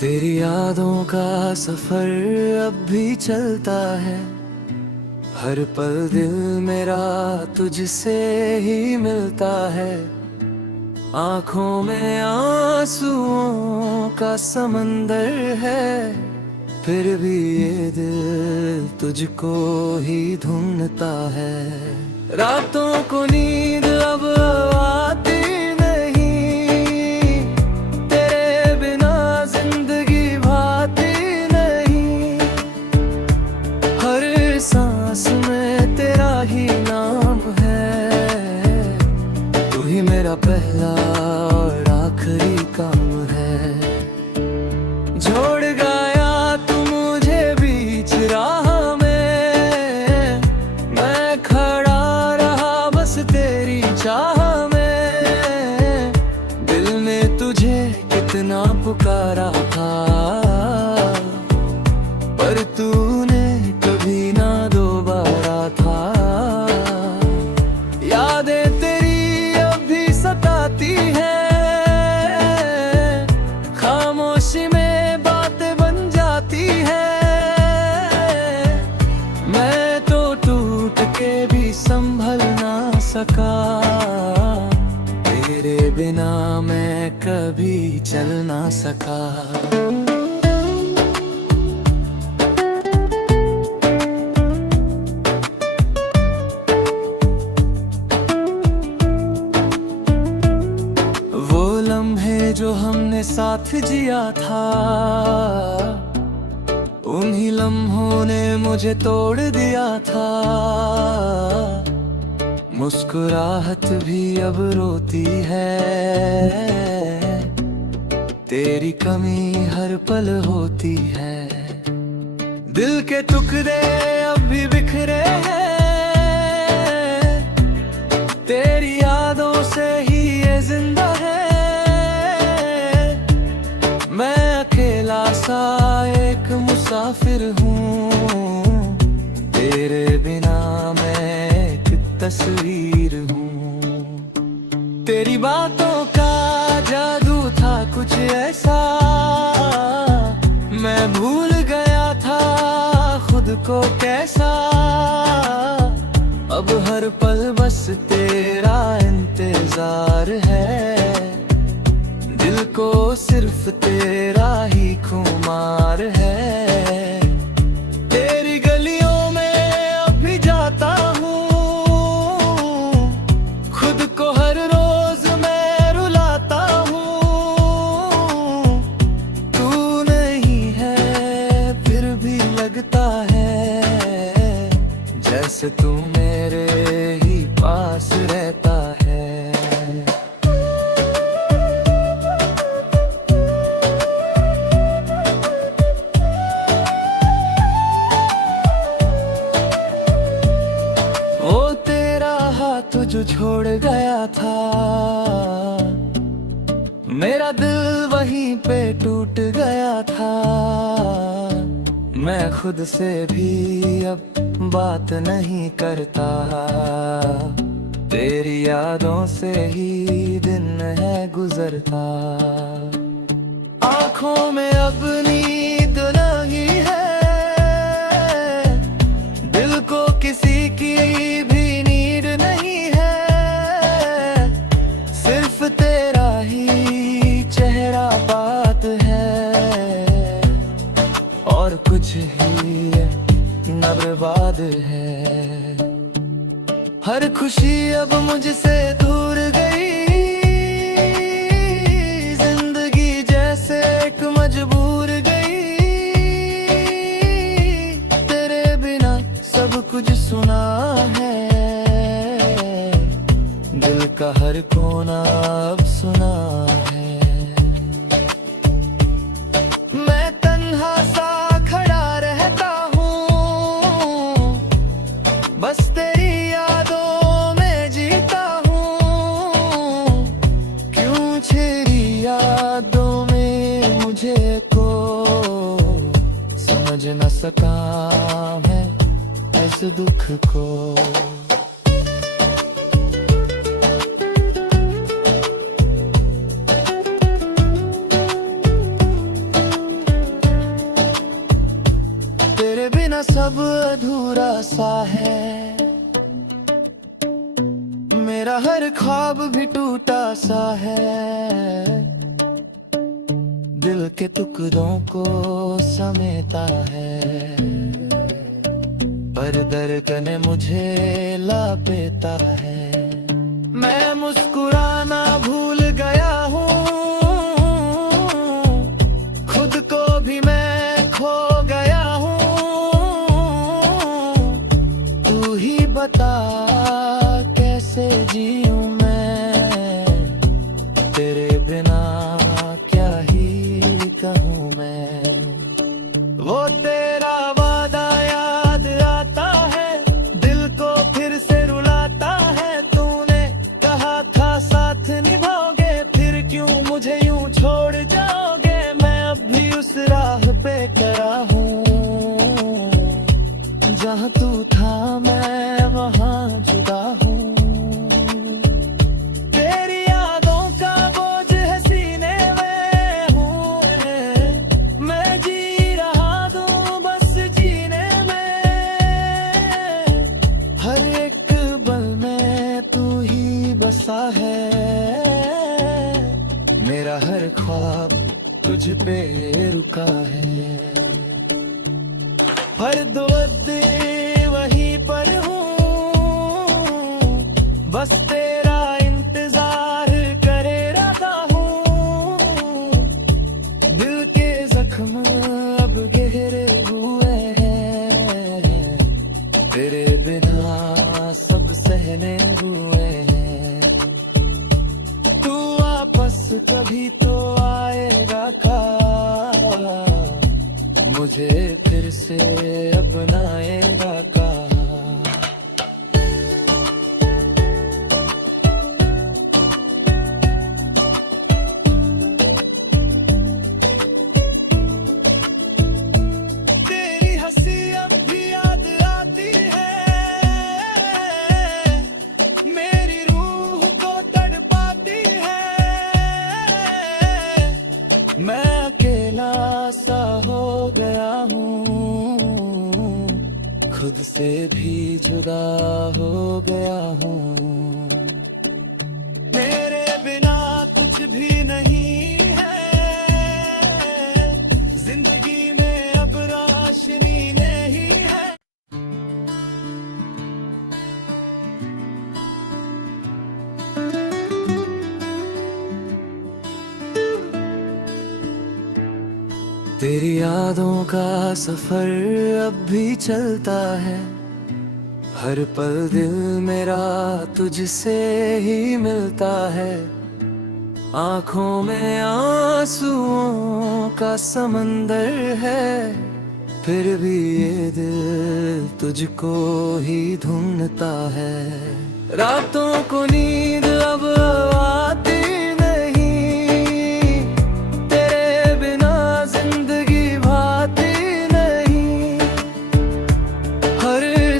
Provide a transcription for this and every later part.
तेरी यादों का सफर अब भी चलता है। हर पल दिल मेरा तुझसे ही मिलता है। आंखों में आंसुओं का समंदर है, फिर भी ये दिल तुझको ही ढूंढता है। रातों को नींद अब आती नहीं, तेरे बिना जिंदगी भाती नहीं। हर सांस में तेरा ही नाम है, तू ही मेरा पहला और आखिरी काम है। छोड़ गया तू मुझे बीच राह में, मैं खड़ा रहा बस तेरी चाह में। दिल ने तुझे कितना पुकारा था, पर तूने कभी ना दोबारा था। यादें तेरी अब भी सताती है, खामोशी में बातें बन जाती है। मैं तो टूट के भी संभल ना सका, तेरे बिना मैं कभी चल ना सका। वो लम्हे जो हमने साथ जिया था, उन्हीं लम्हों ने मुझे तोड़ दिया था। मुस्कुराहट भी अब रोती है, तेरी कमी हर पल होती है। दिल के टुकड़े अब भी बिखरे हैं, तेरी यादों से ही ये जिंदा है। मैं अकेला सा एक मुसाफिर हूँ, तेरे बिना मैं एक तस्वीर हूँ। तेरी बातों का जादू था कुछ ऐसा, मैं भूल गया था खुद को कैसा। अब हर पल बस तेरा इंतजार है, दिल को सिर्फ तेरा ही खुमार है। तेरी गलियों में अब भी जाता हूँ, खुद को हर रोज मैं रुलाता हूँ। तू नहीं है फिर भी लगता है, जैसे तू मेरे ही पास रहता है। वो तेरा हाथ जो छोड़ गया था, मेरा दिल वहीं पे टूट गया था। मैं खुद से भी अब बात नहीं करता, तेरी यादों से ही दिन है गुजरता। आंखों में अब नींद नहीं है, दिल को किसी की भी नीड नहीं है। सिर्फ तेरा ही चेहरा बात है, और कुछ ही न बर्बाद है। हर खुशी अब मुझसे दूर गई, जिंदगी जैसे एक मजबूर गई। तेरे बिना सब कुछ सुना है, दिल का हर कोना अब सुना है। मैं तन्हा सा खड़ा रहता हूँ, बस तेरी यादों में जीता हूँ। क्यों तेरी यादों में मुझे को समझ न सका मैं इस दुख को। तेरे बिना सब अधूरा सा है, मेरा हर ख्वाब भी टूटा सा है। दिल के टुकड़ों को समेटा है, पर दर्द ने मुझे लपेटा है। मैं मुस्कुराना भूल गया हूँ, खुद को भी मैं खो गया हूँ। तू ही बता कैसे जीऊं मैं, तेरे बिना क्या ही कहूँ मैं। वो तेरा वादा याद आता है, दिल को फिर से रुलाता है। तूने कहा था साथ निभाओगे, फिर क्यों मुझे यूं छोड़ जाओगे। मैं अब भी उस राह पे खड़ा हूँ, जहाँ तू था मैं वहाँ जुदा हूँ। तेरी यादों का बोझ है सीने में हूँ मैं, जी रहा हूँ बस जीने में। हर एक पल में तू ही बसा है, मेरा हर ख्वाब तुझ पे रुका है। हर वक्त वहीं पर हूँ, बस तेरा इंतजार करे रहा हूँ। दिल के जख्म अब गहरे हुए हैं, तेरे बिना सब सहने हुए हैं। तू वापस कभी तो आएगा का, मुझे फिर से अपनाएगा का। तेरी हंसी अब भी याद आती है, मेरी रूह को तड़पाती है। मैं अकेला सा हो गया हूँ, खुद से भी जुदा हो गया हूँ। मेरे बिना कुछ भी नहीं है, जिंदगी में अब रोशनी नहीं है। तेरी यादों का सफर अब भी चलता है, हर पल दिल मेरा तुझसे ही मिलता है। आंखों में आंसुओं का समंदर है, फिर भी ये दिल तुझको ही ढूंढता है। रातों को नींद अब आती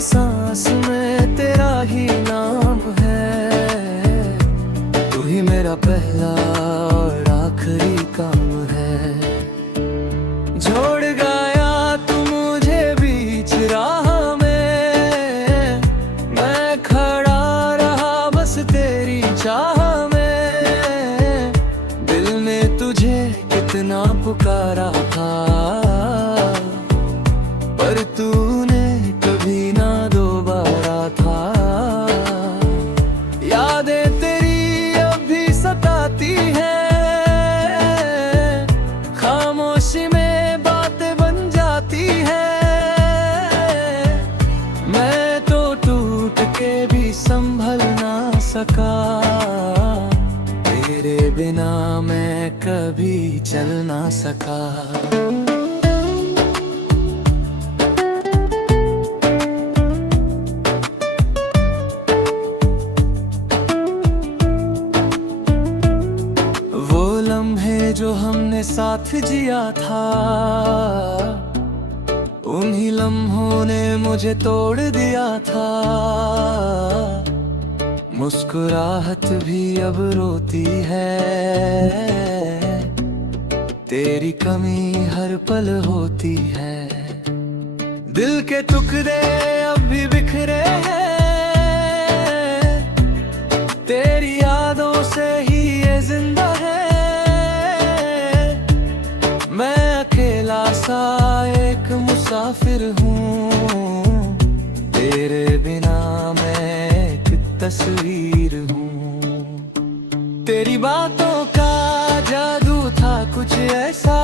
सांस में तेरा ही नाम है, तू ही मेरा पहला और आखिरी काम है। छोड़ गया तू मुझे बीच राह में, मैं खड़ा रहा बस तेरी चाह में। दिल ने तुझे कितना पुकारा था, पर तूने कभी ना दोबारा था। यादें तेरी अब भी सताती हैं, खामोशी में बातें बन जाती हैं। मैं तो टूट के भी संभल ना सका, तेरे बिना मैं कभी चल ना सका। जो हमने साथ जिया था, उन्हीं लम्हों ने मुझे तोड़ दिया था। मुस्कुराहट भी अब रोती है, तेरी कमी हर पल होती है। दिल के टुकड़े अब भी बिखरे हैं, तेरी यादों से ही ये जिंदा है। मैं अकेला सा एक मुसाफिर हूँ, तेरे बिना मैं एक तस्वीर हूँ। तेरी बातों का जादू था कुछ ऐसा,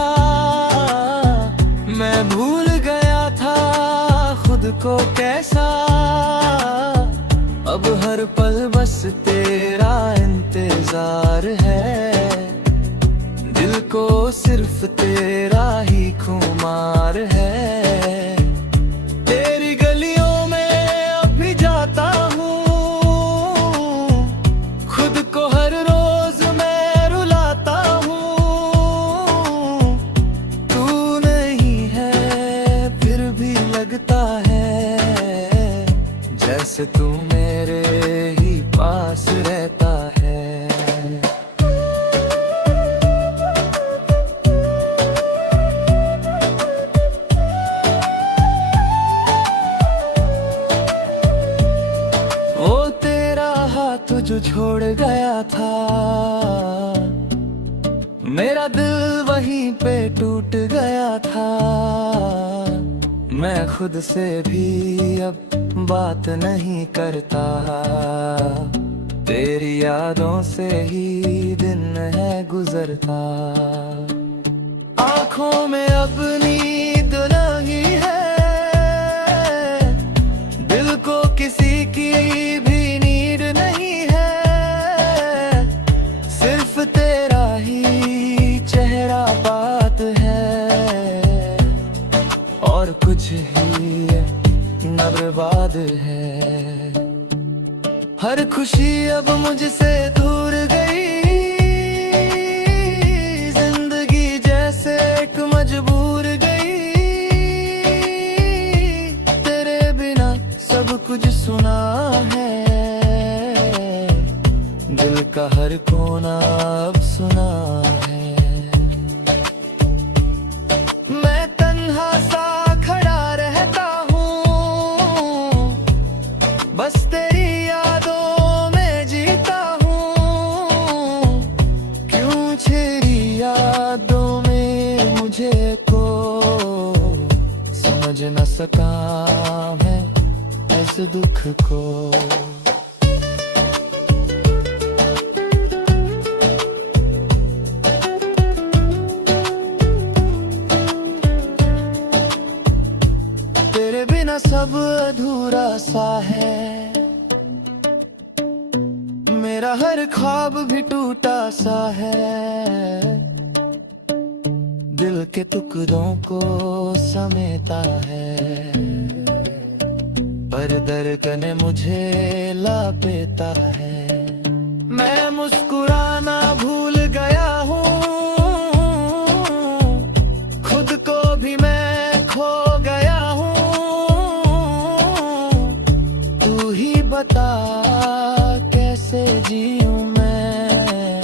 मैं भूल गया था खुद को कैसा। अब हर पल बस तेरा इंतजार है, दिल को सिर्फ तेरा ही खुमार है। तेरी गलियों में अब भी जाता हूँ, खुद को हर रोज मैं रुलाता हूँ। तू नहीं है फिर भी लगता है, जैसे तू मेरे ही पास रहता है। वो तेरा हाथ जो छोड़ गया था, मेरा दिल वहीं पे टूट गया था। मैं खुद से भी अब बात नहीं करता, तेरी यादों से ही दिन है गुजरता। आँखों में अब नींद नहीं है, दिल को किसी की भी नीड नहीं है। सिर्फ तेरा ही चेहरा बात है, और कुछ ही न बर्बाद है। हर खुशी अब मुझसे दूर गई, जिंदगी जैसे एक मजबूर गई। तेरे बिना सब कुछ सुना है, दिल का हर कोना अब सुना है। मैं तन्हा सा खड़ा रहता हूँ, बस तेरी यादों में जीता हूँ। क्यों तेरी यादों में मुझे को समझ न सका मैं इस दुख को। तेरे बिना सब अधूरा सा है, मेरा हर ख्वाब भी टूटा सा है। दिल के टुकड़ों को समेटा है, पर धड़कन मुझे लापेटा है। मैं मुस्कुराना भूल गया हूँ, खुद को भी मैं खो गया हूँ। तू ही बता कैसे जीऊं मैं,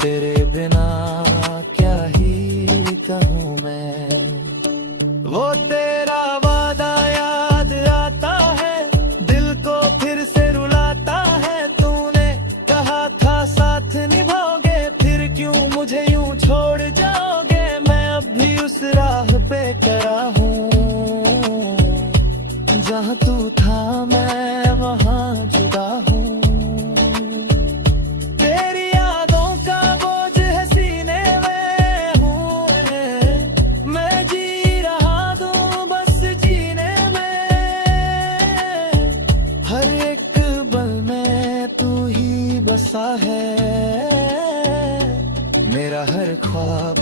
तेरे बिना क्या ही कहूँ मैं। वो तेरा वादा याद आता है, दिल को फिर से रुलाता है। तूने कहा था साथ निभाओगे, फिर क्यों मुझे यूं छोड़ जाओगे। मैं अब भी उस राह पे खड़ा हूँ, जहाँ तू था मैं वहाँ जुदा हूँ। तेरी यादों का बोझ है सीने में हूँ मैं, जी रहा दूँ बस जीने में। हर एक पल में तू ही बसा है, मेरा हर ख्वाब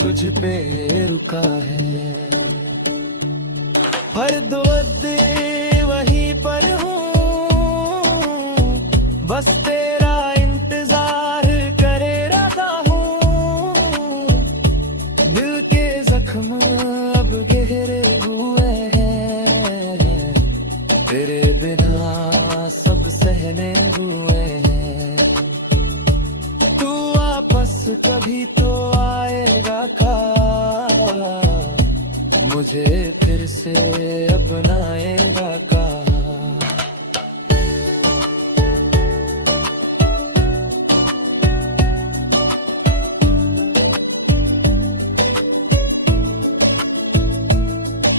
तुझ पे रुका है। हर दुआद वहीं पर हूँ, बस तेरा इंतजार करे रहा हूँ। दिल के जख्म अब गहरे हुए हैं, तेरे बिना सब सहने हुए हैं। तू वापस कभी तो आएगा का, मुझे फिर से अपनाएगा कहा।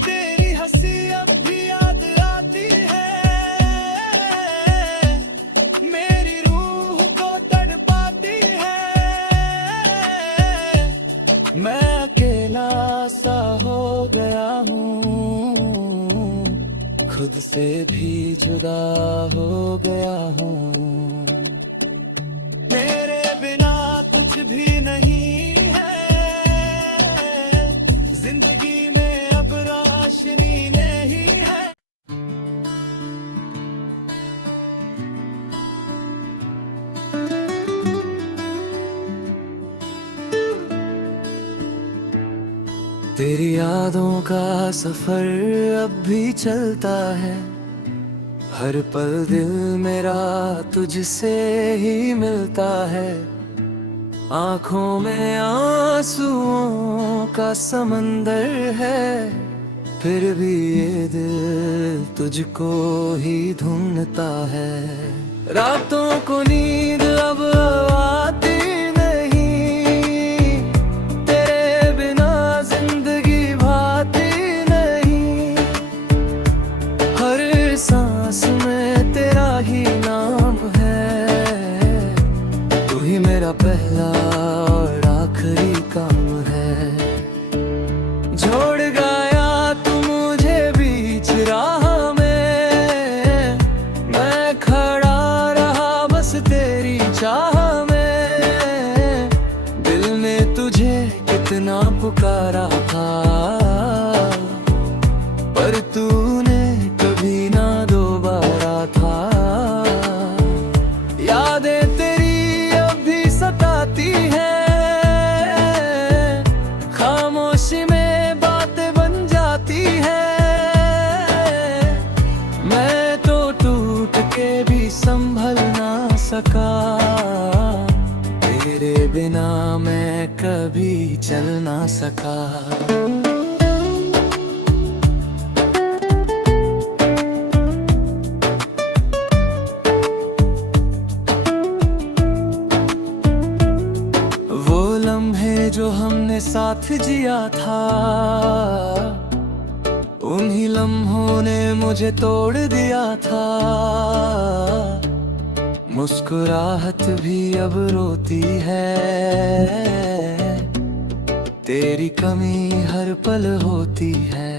तेरी हंसी अब भी याद आती है, मेरी रूह को तड़पाती है। मैं अकेला सा हो गया हूँ, खुद से भी जुदा हो गया हूँ। मेरे बिना कुछ भी नहीं है, जिंदगी में अब रोशनी नहीं है। तेरी यादों का सफर अब भी चलता है, हर पल दिल मेरा तुझसे ही मिलता है। आंखों में आंसुओं का समंदर है, फिर भी ये दिल तुझको ही ढूंढता है। रातों को नींद अब आती सांस में तेरा ही नाम है, तू ही मेरा पहला और आखिरी काम है। छोड़ गया तू मुझे बीच राह में, मैं खड़ा रहा बस तेरी चाह में। दिल ने तुझे कितना पुकारा था, पर तूने कभी ना दोबारा था। यादें तेरी अब भी सताती हैं, खामोशी में बातें बन जाती हैं। मैं तो टूट के भी संभल ना सका, तेरे बिना मैं कभी चल ना सका। जो हमने साथ जिया था, उन्हीं लम्हों ने मुझे तोड़ दिया था। मुस्कुराहट भी अब रोती है, तेरी कमी हर पल होती है।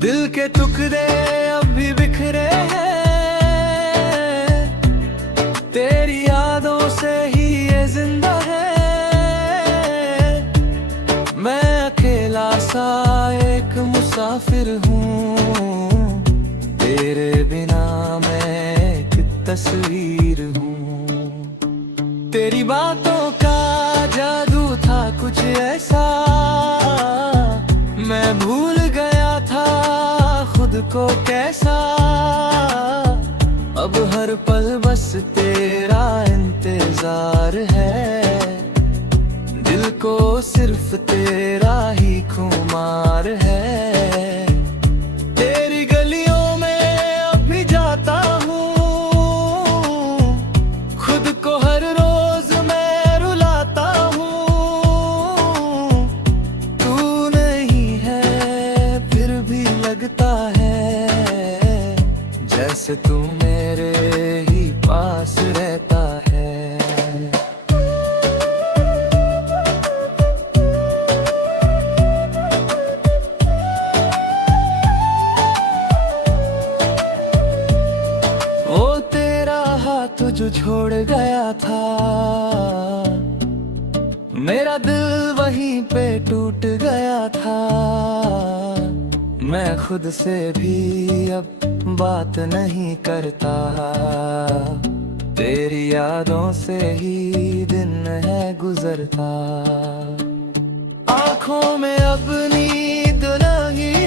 दिल के टुकड़े अब भी बिखरे हैं, तेरी यादों से ही ये जिंदा है। मैं अकेला सा एक मुसाफिर हूँ, तेरे बिना मैं एक तस्वीर हूँ। तेरी बातों का जादू था कुछ ऐसा, मैं भूल गया था खुद को कैसा। अब हर पल बस तेरा इंतजार है, दिल को सिर्फ तेरा ही खुमार है। तेरी गलियों में अब भी जाता हूँ, खुद को हर रोज मैं रुलाता हूँ। तू नहीं है फिर भी लगता है, जैसे तू मेरे ही पास रहता है। जो छोड़ गया था, मेरा दिल वहीं पे टूट गया था। मैं खुद से भी अब बात नहीं करता, तेरी यादों से ही दिन है गुजरता। आँखों में अब नींद नहीं